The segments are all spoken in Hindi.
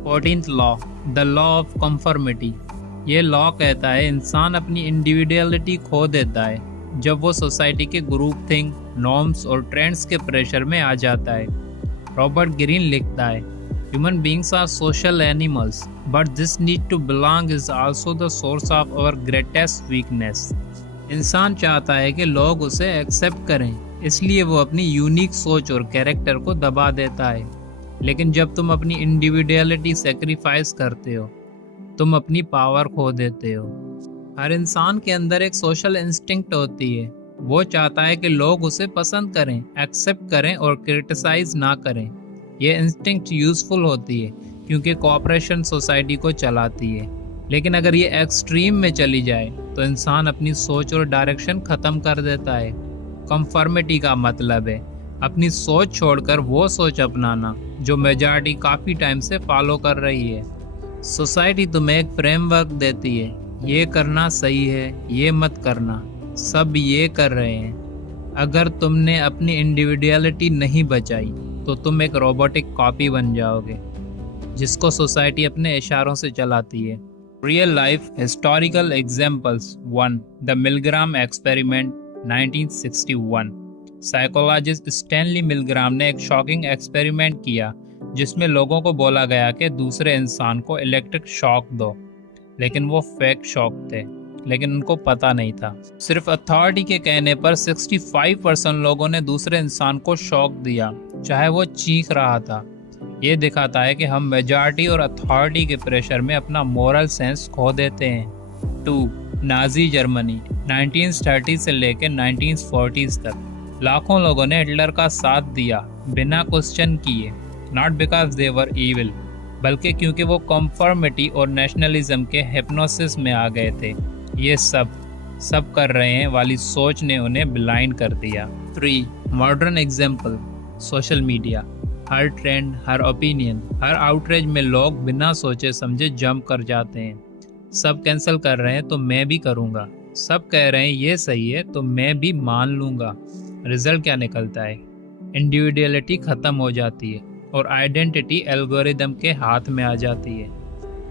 14th law, the law of conformity. ये लॉ कहता है इंसान अपनी इंडिविजुअलिटी खो देता है जब वो सोसाइटी के ग्रुप थिंक, नॉर्म्स और ट्रेंड्स के प्रेशर में आ जाता है। रॉबर्ट ग्रीन लिखता है, human beings are social animals but this need to belong is also the source of our greatest weakness. इंसान चाहता है कि लोग उसे एक्सेप्ट करें, इसलिए वो अपनी यूनिक सोच और कैरेक्टर को दबा देता है। लेकिन जब तुम अपनी इंडिविजुअलिटी सेक्रीफाइस करते हो, तुम अपनी पावर खो देते हो। हर इंसान के अंदर एक सोशल इंस्टिंक्ट होती है। वो चाहता है कि लोग उसे पसंद करें, एक्सेप्ट करें और क्रिटिसाइज ना करें। ये इंस्टिंक्ट यूजफुल होती है क्योंकि कोऑपरेशन सोसाइटी को चलाती है। लेकिन अगर ये एक्सट्रीम में चली जाए तो इंसान अपनी सोच और डायरेक्शन खत्म कर देता है। कंफर्मिटी का मतलब है अपनी सोच छोड़कर वो सोच अपनाना जो मेजॉरिटी काफ़ी टाइम से फॉलो कर रही है। सोसाइटी तुम्हें एक फ्रेमवर्क देती है, ये करना सही है, ये मत करना, सब ये कर रहे हैं। अगर तुमने अपनी इंडिविजुअलिटी नहीं बचाई तो तुम एक रोबोटिक कॉपी बन जाओगे जिसको सोसाइटी अपने इशारों से चलाती है। Real life historical examples 1. The Milgram experiment 1961। Psychologist Stanley Milgram ने एक शॉकिंग एक्सपेरिमेंट किया जिसमें लोगों को बोला गया कि दूसरे इंसान को इलेक्ट्रिक शॉक दो, लेकिन वो फेक शॉक थे, लेकिन उनको पता नहीं था। सिर्फ अथॉरिटी के कहने पर 65% लोगों ने दूसरे इंसान को शॉक दिया, चाहे वो चीख रहा था। ये दिखाता है कि हम मेजॉरिटी और अथॉरिटी के प्रेशर में अपना मोरल सेंस खो देते हैं। 2. नाजी जर्मनी 1930 से लेकर 1940s तक लाखों लोगों ने हिटलर का साथ दिया बिना क्वेश्चन किए, not because they were evil, बल्कि क्योंकि वो कंफर्मिटी और नेशनलिज्म के हिप्नोसिस में आ गए थे। ये सब कर रहे हैं वाली सोच ने उन्हें ब्लाइंड कर दिया। 3. Modern example, social media. हर ट्रेंड, हर ओपिनियन, हर आउटरीच में लोग बिना सोचे समझे जंप कर जाते हैं। सब कैंसिल कर रहे हैं तो मैं भी करूँगा, सब कह रहे हैं ये सही है तो मैं भी मान लूँगा। रिजल्ट क्या निकलता है? इंडिविजुअलिटी खत्म हो जाती है और आइडेंटिटी एल्गोरिदम के हाथ में आ जाती है।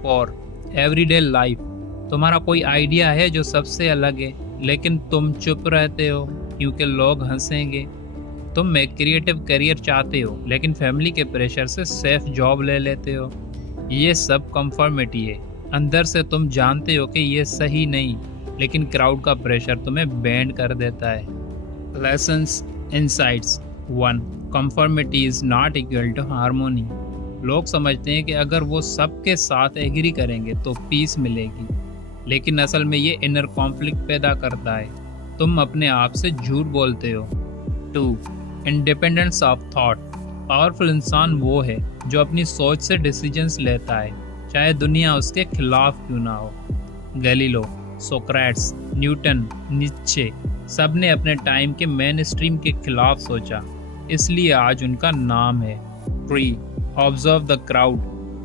और एवरीडे लाइफ, तुम्हारा कोई आइडिया है जो सबसे अलग है, लेकिन तुम चुप रहते हो क्योंकि लोग हंसेंगे। तुम एक क्रिएटिव करियर चाहते हो लेकिन फैमिली के प्रेशर से सेफ जॉब ले लेते हो। ये सब कंफर्मिटी है। अंदर से तुम जानते हो कि ये सही नहीं, लेकिन क्राउड का प्रेशर तुम्हें बैंड कर देता है। Lessons, insights. 1. Conformity is not equal to harmony. लोग समझते हैं कि अगर वो सबके साथ एग्री करेंगे तो पीस मिलेगी, लेकिन असल में ये इनर कॉन्फ्लिक्ट पैदा करता है। तुम अपने आप से झूठ बोलते हो। 2. Independence of thought. पावरफुल इंसान वो है जो अपनी सोच से डिसीजंस लेता है, चाहे दुनिया उसके खिलाफ क्यों ना हो। गैलीलो, सोक्रेट्स, न्यूटन, नीत्शे, सब ने अपने टाइम के मेन स्ट्रीम के खिलाफ सोचा, इसलिए आज उनका नाम है। 3. Observe the crowd,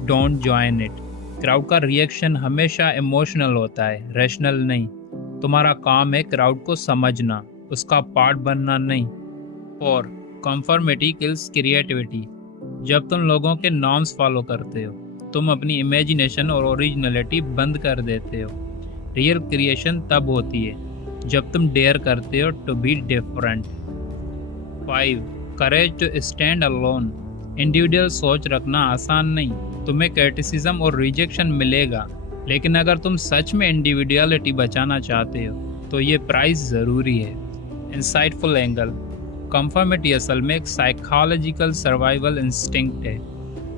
don't join it. Crowd का रिएक्शन हमेशा इमोशनल होता है, रैशनल नहीं। तुम्हारा काम है क्राउड को समझना, उसका पार्ट बनना नहीं। और कंफर्मिटी किल्स क्रिएटिविटी। जब तुम लोगों के नॉर्म्स फॉलो करते हो, तुम अपनी इमेजिनेशन और ओरिजिनलिटी बंद कर देते हो। रियल क्रिएशन तब होती है जब तुम डेयर करते हो to be different. 5. Courage to stand alone. Individual सोच रखना आसान नहीं, तुम्हें क्रिटिसिज्म और रिजेक्शन मिलेगा, लेकिन अगर तुम सच में इंडिविजुअलिटी बचाना चाहते हो तो ये प्राइस ज़रूरी है। Insightful angle. कंफर्मिटी असल में एक साइकोलॉजिकल सर्वाइवल इंस्टिंक्ट है।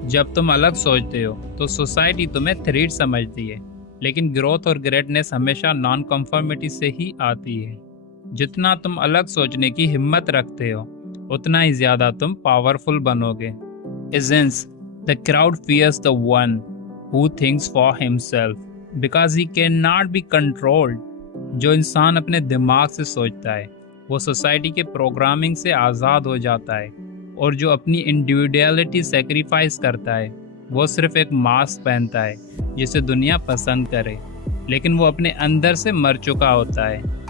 जब तुम अलग सोचते हो तो सोसाइटी तुम्हें थ्रेट समझती है, लेकिन ग्रोथ और ग्रेटनेस हमेशा नॉन कंफर्मिटी से ही आती है। जितना तुम अलग सोचने की हिम्मत रखते हो, उतना ही ज्यादा तुम पावरफुल बनोगे। Essence, the crowd fears the one who thinks for himself because he can not be controlled. जो इंसान अपने दिमाग से सोचता है वो सोसाइटी के प्रोग्रामिंग से आज़ाद हो जाता है, और जो अपनी इंडिविजुअलिटी सेक्रीफाइस करता है वो सिर्फ एक मास्क पहनता है जिसे दुनिया पसंद करे, लेकिन वो अपने अंदर से मर चुका होता है।